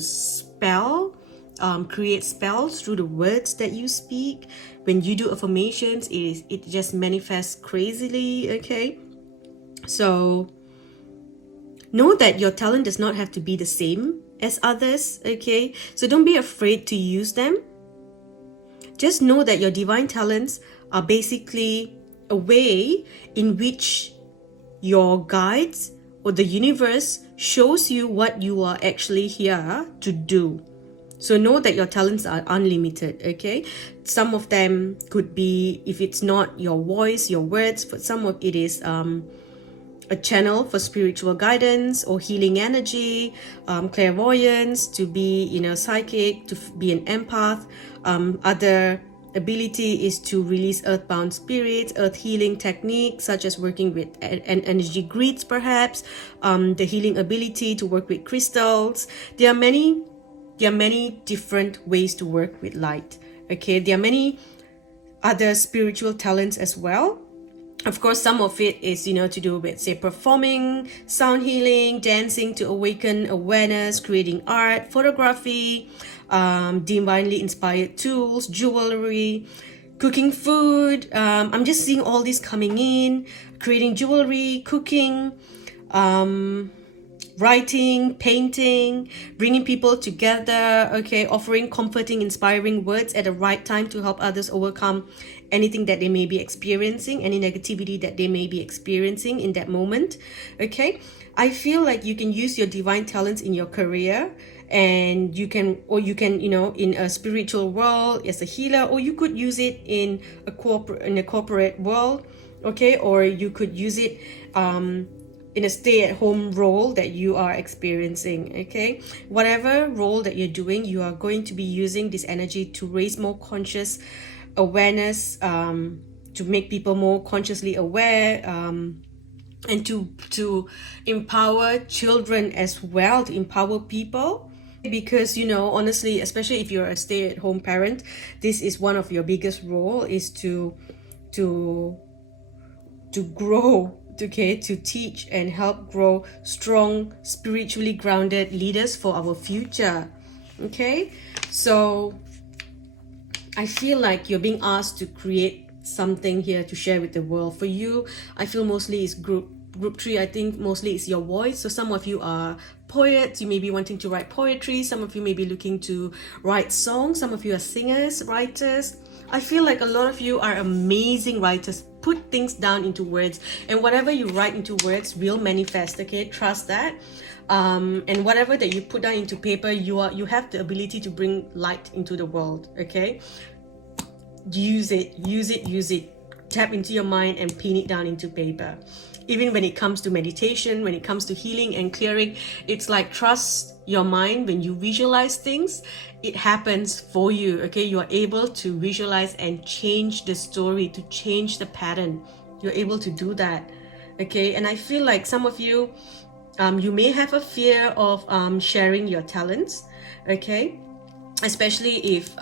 create spells through the words that you speak. When you do affirmations, it just manifests crazily. Okay, so know that your talent does not have to be the same as others. Okay, so don't be afraid to use them. Just know that your divine talents are basically a way in which your guides or the universe shows you what you are actually here to do. So know that your talents are unlimited, okay? Some of them could be, if it's not your voice, your words, but some of it is a channel for spiritual guidance or healing energy, clairvoyance, to be psychic, to be an empath. Other ability is to release earthbound spirits, earth healing techniques such as working with energy grids, perhaps, the healing ability to work with crystals. There are many different ways to work with light. Okay, there are many other spiritual talents as well. Of course, some of it is, to do with, say, performing, sound healing, dancing to awaken awareness, creating art, photography, divinely inspired tools, jewelry, cooking food. I'm just seeing all these coming in, creating jewelry, cooking, writing, painting, bringing people together, okay, offering comforting, inspiring words at the right time to help others overcome anything that they may be experiencing, any negativity that they may be experiencing in that moment. Okay, I feel like you can use your divine talents in your career, and you can in a spiritual world as a healer, or you could use it in a corporate world, okay, or you could use it in a stay-at-home role that you are experiencing. Okay, whatever role that you're doing, you are going to be using this energy to raise more conscious awareness, to make people more consciously aware, and to empower children as well, to empower people. Because honestly, especially if you're a stay-at-home parent, this is one of your biggest role, is to grow, okay, to teach and help grow strong, spiritually grounded leaders for our future. Okay, so I feel like you're being asked to create something here to share with the world. For you, I feel mostly it's group 3. I think mostly it's your voice. So some of you are poets, you may be wanting to write poetry, some of you may be looking to write songs, some of you are singers, writers. I feel like a lot of you are amazing writers. Put things down into words, and whatever you write into words will manifest. Okay, trust that. And whatever that you put down into paper, you have the ability to bring light into the world. Okay, use it. Tap into your mind and pin it down into paper. Even when it comes to meditation, when it comes to healing and clearing, it's like, trust your mind. When you visualize things, it happens for you. Okay, you are able to visualize and change the story, to change the pattern. You're able to do that. Okay, and I feel like some of you, you may have a fear of sharing your talents. Okay, especially if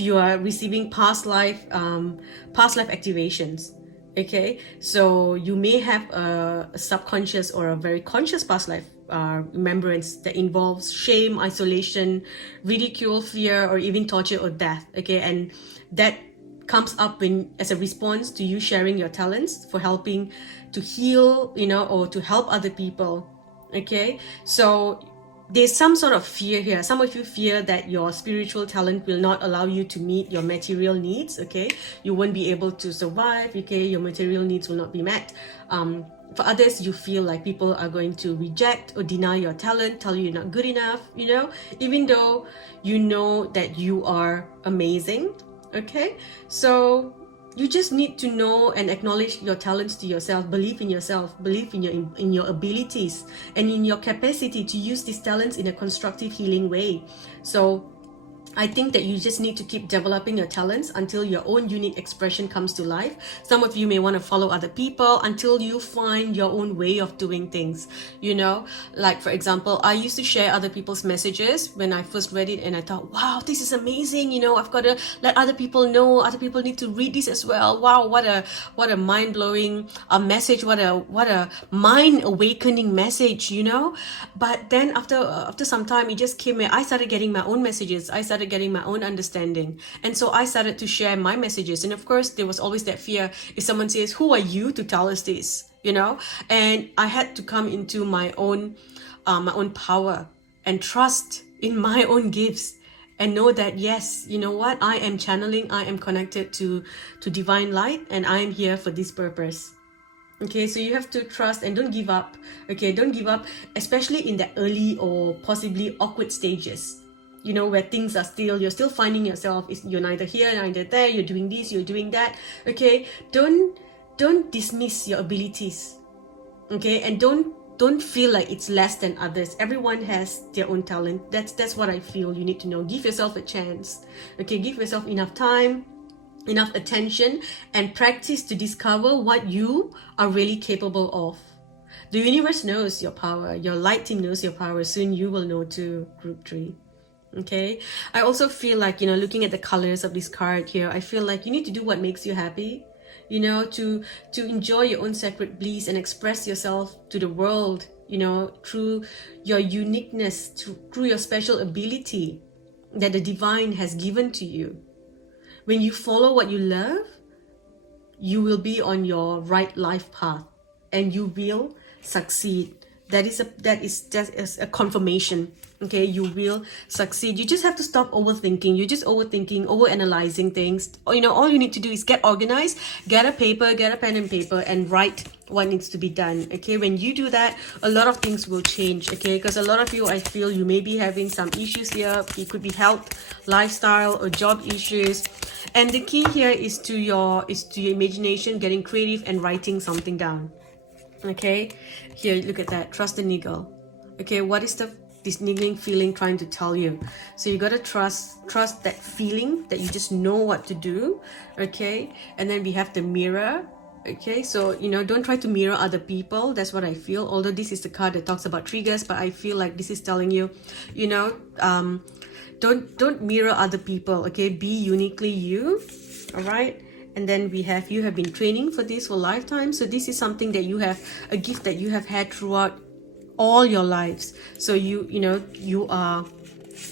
you are receiving past life activations. Okay, so you may have a subconscious or a very conscious past life remembrance that involves shame, isolation, ridicule, fear, or even torture or death. Okay, and that comes up as a response to you sharing your talents for helping to heal, or to help other people. Okay, so there's some sort of fear here. Some of you fear that your spiritual talent will not allow you to meet your material needs, okay? You won't be able to survive, okay? Your material needs will not be met. For others, you feel like people are going to reject or deny your talent, tell you you're not good enough, you know, even though you know that you are amazing, okay? So you just need to know and acknowledge your talents to yourself, believe in yourself, believe in your abilities and in your capacity to use these talents in a constructive, healing way. So I think that you just need to keep developing your talents until your own unique expression comes to life. Some of you may want to follow other people until you find your own way of doing things, you know. Like, for example, I used to share other people's messages when I first read it, and I thought, wow, this is amazing, you know, I've got to let other people know, other people need to read this as well. Wow, what a mind-blowing message, what a mind-awakening message, you know. But then after some time, it just came in. I started getting my own messages. I started getting my own understanding, and so I started to share my messages. And of course, there was always that fear, if someone says, who are you to tell us this, you know? And I had to come into my own power and trust in my own gifts, and know that, yes, you know what, I am channeling, I am connected to divine light, and I am here for this purpose. Okay, so you have to trust and don't give up. Okay, don't give up, especially in the early or possibly awkward stages, you know, where things are still, you're still finding yourself, you're neither here, neither there, you're doing this, you're doing that. Okay, don't dismiss your abilities. Okay, and don't feel like it's less than others. Everyone has their own talent. That's what I feel you need to know. Give yourself a chance. Okay, give yourself enough time, enough attention, and practice to discover what you are really capable of. The universe knows your power. Your light team knows your power. Soon you will know too, group 3. Okay, I also feel like, you know, looking at the colors of this card here, I feel like you need to do what makes you happy, you know, to enjoy your own sacred bliss and express yourself to the world, you know, through your uniqueness, through your special ability that the divine has given to you. When you follow what you love, you will be on your right life path and you will succeed. That is a confirmation. Okay, you will succeed. You just have to stop overthinking. You're just overthinking, overanalyzing things. You know, all you need to do is get organized, get a pen and paper, and write what needs to be done. Okay, when you do that, a lot of things will change. Okay, because a lot of you, I feel you may be having some issues here. It could be health, lifestyle, or job issues. And the key here is to your imagination, getting creative and writing something down. Okay, here, look at that. Trust the niggle. Okay, what is this niggling feeling trying to tell you? So you got to trust that feeling that you just know what to do. Okay, and then we have the mirror. Okay, so, you know, don't try to mirror other people. That's what I feel. Although this is the card that talks about triggers, but I feel like this is telling you, you know, don't mirror other people. Okay, be uniquely you. All right. And then we have, you have been training for this for lifetime. So this is something that you have, a gift that you have had throughout all your lives. So you know, you are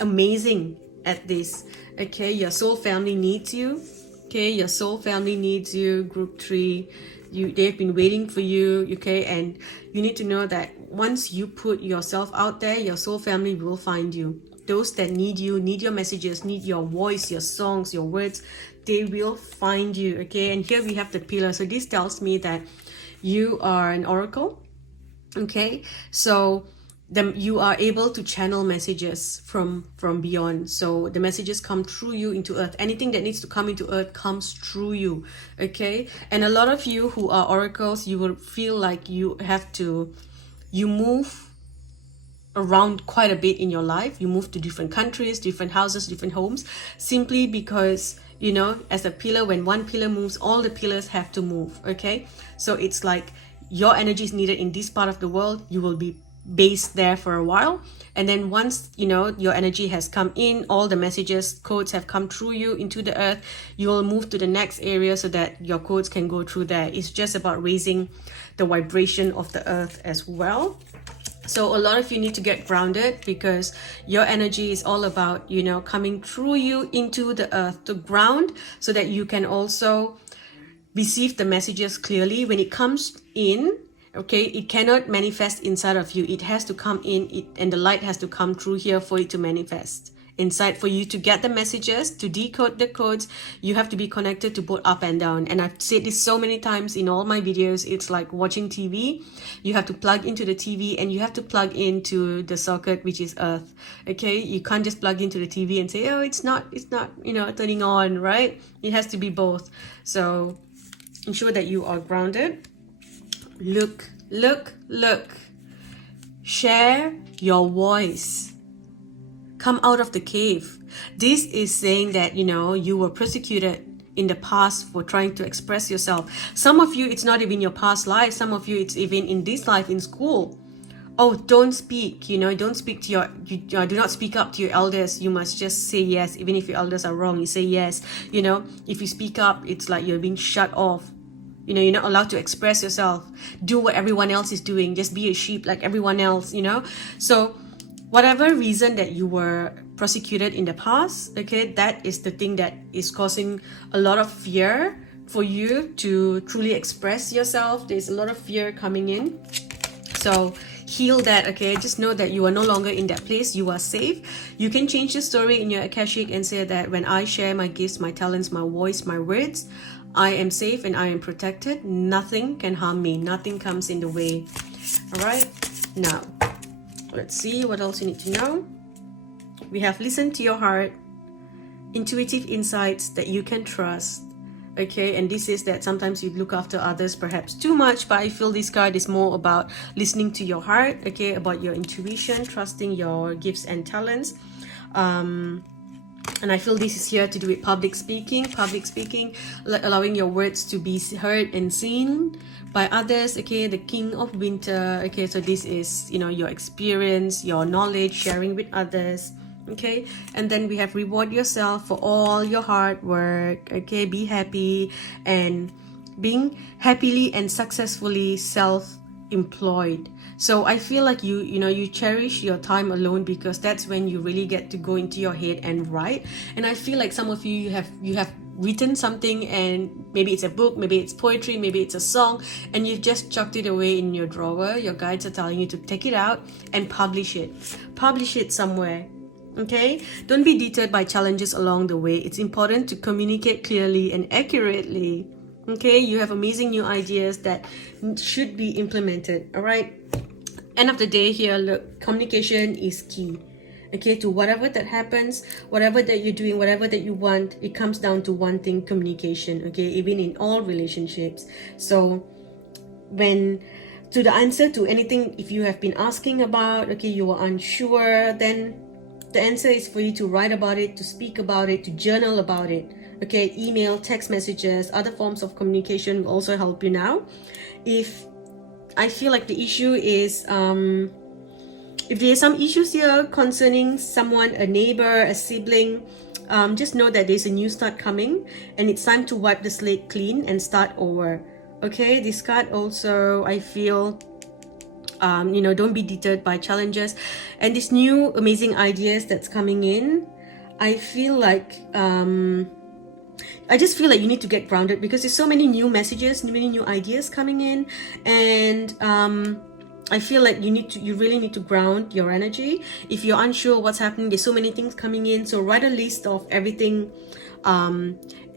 amazing at this. Okay, your soul family needs you. Okay, your soul family needs you, group 3. They've been waiting for you. Okay, and you need to know that once you put yourself out there, your soul family will find you. Those that need you, need your messages, need your voice, your songs, your words, they will find you. Okay, and here we have the pillar. So this tells me that you are an oracle. Okay, so you are able to channel messages from beyond. So the messages come through you into earth. Anything that needs to come into earth comes through you. Okay, and a lot of you who are oracles, you will feel like you move around quite a bit in your life. You move to different countries, different houses, different homes, simply because, you know, as a pillar, when one pillar moves, all the pillars have to move. Okay, so it's like your energy is needed in this part of the world, you will be based there for a while, and then once, you know, your energy has come in, all the messages, codes have come through you into the earth, you will move to the next area so that your codes can go through there. It's just about raising the vibration of the earth as well. So a lot of you need to get grounded, because your energy is all about, you know, coming through you into the earth to ground, so that you can also receive the messages clearly when it comes in. Okay, it cannot manifest inside of you. It has to come in, and the light has to come through here for it to manifest inside. For you to get the messages, to decode the codes, you have to be connected to both up and down. And I've said this so many times in all my videos. It's like watching TV. You have to plug into the TV, and you have to plug into the socket, which is earth. Okay, you can't just plug into the TV and say, oh, it's not turning on, right? It has to be both. So ensure that you are grounded. Look. Share your voice. Come out of the cave. This is saying that, you were persecuted in the past for trying to express yourself. Some of you, it's not even your past life. Some of you, it's even in this life, in school. Oh, don't speak, don't speak to do not speak up to your elders. You must just say yes. Even if your elders are wrong, you say yes. If you speak up, it's like you're being shut off. You're not allowed to express yourself. Do what everyone else is doing. Just be a sheep like everyone else, So whatever reason that you were prosecuted in the past, okay, that is the thing that is causing a lot of fear for you to truly express yourself. There's a lot of fear coming in. So heal that, okay? Just know that you are no longer in that place. You are safe. You can change the story in your Akashic and say that when I share my gifts, my talents, my voice, my words, I am safe and I am protected. Nothing can harm me. Nothing comes in the way. All right? Now, let's see what else you need to know. We have listened to your heart, intuitive insights that you can trust. Okay, and this is that sometimes you look after others perhaps too much, but I feel this card is more about listening to your heart, okay, about your intuition, trusting your gifts and talents. And I feel this is here to do with public speaking, allowing your words to be heard and seen by others. Okay, the King of Winter. Okay, so this is, your experience, your knowledge, sharing with others. Okay, and then we have reward yourself for all your hard work. Okay, be happy, and being happily and successfully self-employed. So I feel like you cherish your time alone, because that's when you really get to go into your head and write. And I feel like some of you have written something, and maybe it's a book, maybe it's poetry, maybe it's a song, and you've just chucked it away in your drawer. Your guides are telling you to take it out and publish it somewhere. Okay, don't be deterred by challenges along the way. It's important to communicate clearly and accurately. Okay, you have amazing new ideas that should be implemented. All right, end of the day here, look, communication is key. Okay, to whatever that happens, whatever that you're doing, whatever that you want, it comes down to one thing: communication. Okay, even in all relationships. So to the answer to anything, if you have been asking about, okay, you are unsure, then the answer is for you to write about it, to speak about it, to journal about it. Okay, email, text messages, other forms of communication will also help you now. If I feel like the issue is, if there are some issues here concerning someone, a neighbor, a sibling, just know that there's a new start coming, and it's time to wipe the slate clean and start over. Okay, this card also, I feel, don't be deterred by challenges and these new amazing ideas that's coming in. I feel like I just feel like you need to get grounded, because there's so many new messages, many new ideas coming in, and I feel like you really need to ground your energy. If you're unsure what's happening, there's so many things coming in, so write a list of everything,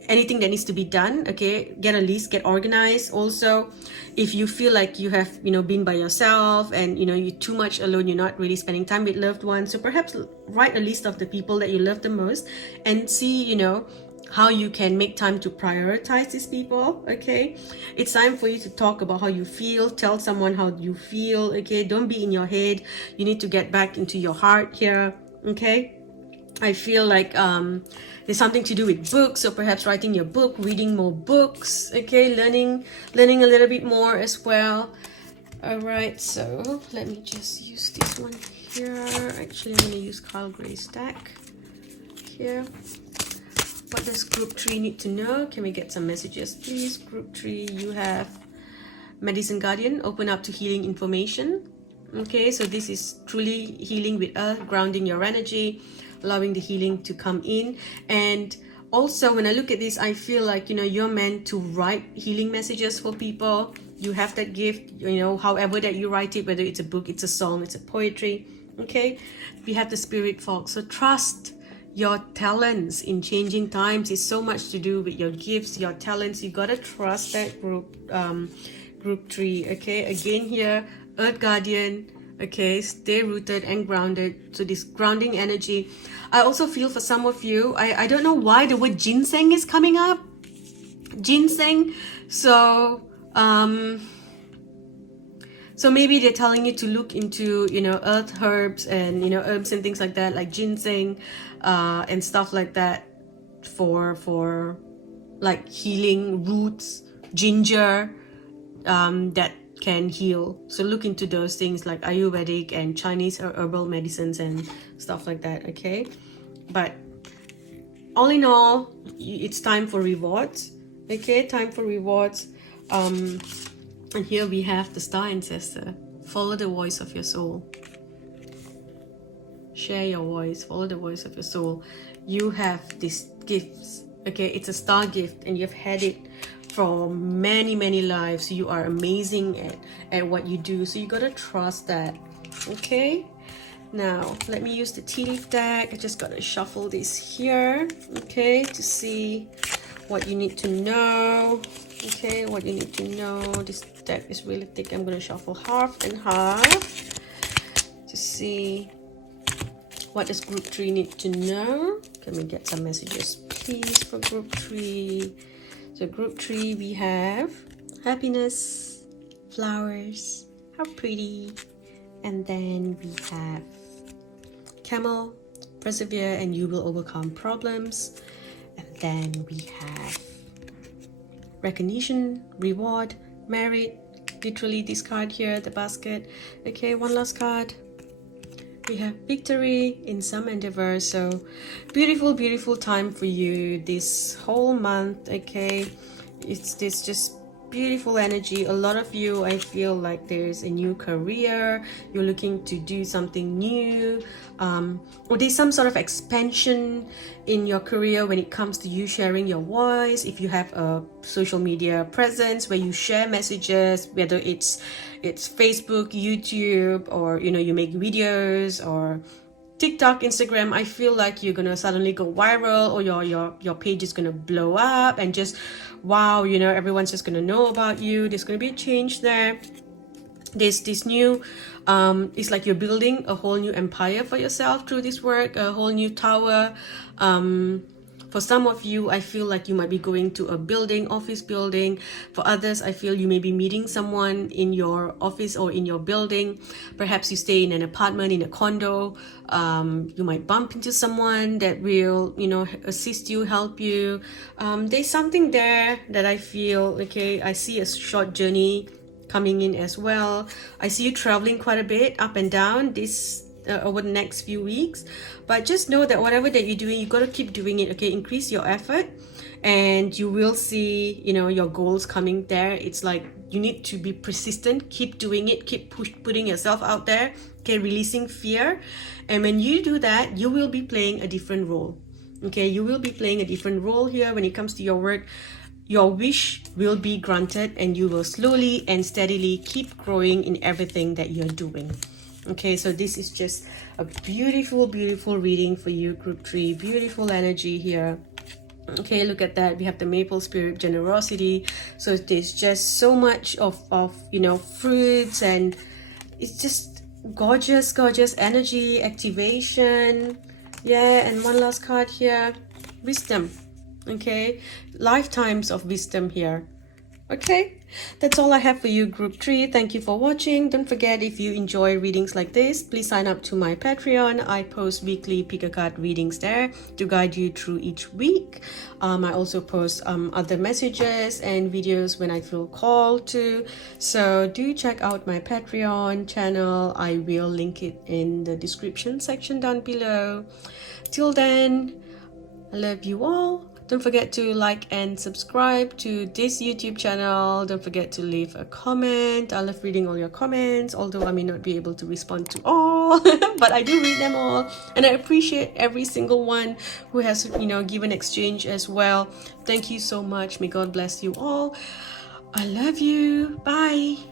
anything that needs to be done. Okay, get a list, get organized. Also, if you feel like you have been by yourself and you're too much alone, you're not really spending time with loved ones, so perhaps write a list of the people that you love the most and see how you can make time to prioritize these people. Okay, it's time for you to talk about how you feel, tell someone how you feel. Okay, don't be in your head. You need to get back into your heart here. Okay, I feel like there's something to do with books, so perhaps writing your book, reading more books. Okay, learning a little bit more as well. All right, so let me just use this one here. Actually, I'm going to use Carl Gray's deck here. What does group 3 need to know? Can we get some messages, please? Group 3, you have Medicine Guardian, open up to healing information. Okay, so this is truly healing with earth, grounding your energy, allowing the healing to come in. And also when I look at this, I feel like you're meant to write healing messages for people. you have that gift, you know, however that you write it, whether it's a book, it's a song, it's a poetry, okay? We have the spirit folk. So trust your talents in changing times. It's so much to do with your gifts, your talents. You gotta trust that group 3, okay? Again here, Earth Guardian, okay? Stay rooted and grounded. So this grounding energy. I also feel for some of you, I don't know why the word ginseng is coming up. Ginseng. So so maybe they're telling you to look into, you know, earth herbs and, you know, herbs and things like that, like ginseng and stuff like that, for like healing roots, ginger, that can heal. So look into those things like Ayurvedic and Chinese or herbal medicines and stuff like that, okay? But all in all, it's time for rewards, okay? Time for rewards. And here we have the Star Ancestor. Follow the voice of your soul. Share your voice. Follow the voice of your soul. You have these gifts, okay? It's a star gift and you've had it for many, many lives. You are amazing at what you do. So you gotta trust that, okay? Now, let me use the tea leaf deck. I just gotta shuffle this here, okay? To see what you need to know. Okay, what you need to know. This deck is really thick. I'm gonna shuffle half and half to see what does group 3 need to know. Can we get some messages, please, for group 3? So group 3, we have happiness, flowers, how pretty, and then we have camel, persevere and you will overcome problems, and then we have recognition, reward, merit, literally this card here, the basket. Okay, one last card. We have victory in some endeavor. So beautiful, beautiful time for you this whole month, okay? It's this just beautiful energy. A lot of you, I feel like there's a new career, you're looking to do something new, or there's some sort of expansion in your career when it comes to you sharing your voice. If you have a social media presence where you share messages, whether it's Facebook, YouTube, or you know, you make videos, or TikTok, Instagram, I feel like you're gonna suddenly go viral, or your page is gonna blow up and just wow, you know, everyone's just gonna know about you. There's gonna be a change there. There's this new it's like you're building a whole new empire for yourself through this work, a whole new tower. For some of you, I feel like you might be going to a building, office building. For others, I feel you may be meeting someone in your office or in your building. Perhaps you stay in an apartment, in a condo. You might bump into someone that will, you know, assist you, help you. There's something there that I feel, okay, I see a short journey coming in as well. I see you traveling quite a bit up and down this over the next few weeks, but just know that whatever that you're doing, you got to keep doing it, okay? Increase your effort and you will see, you know, your goals coming there. It's like you need to be persistent, keep doing it, keep putting yourself out there, okay? Releasing fear. And when you do that, you will be playing a different role, okay? You will be playing a different role here when it comes to your work. Your wish will be granted and you will slowly and steadily keep growing in everything that you're doing. Okay, so this is just a beautiful, beautiful reading for you, group 3. Beautiful energy here. Okay, look at that. We have the maple spirit, generosity. So there's just so much of you know, fruits, and it's just gorgeous, gorgeous energy, activation. Yeah, and one last card here, wisdom. Okay, lifetimes of wisdom here. Okay, that's all I have for you, group 3. Thank you for watching. Don't forget, if you enjoy readings like this, please sign up to my Patreon. I post weekly pick a card readings there to guide you through each week. I also post other messages and videos when I feel called to. So do check out my Patreon channel. I will link it in the description section down below. Till then, I love you all. Don't forget to like and subscribe to this YouTube channel. Don't forget to leave a comment. I love reading all your comments, although I may not be able to respond to all, but I do read them all. And I appreciate every single one who has, you know, given exchange as well. Thank you so much. May God bless you all. I love you. Bye.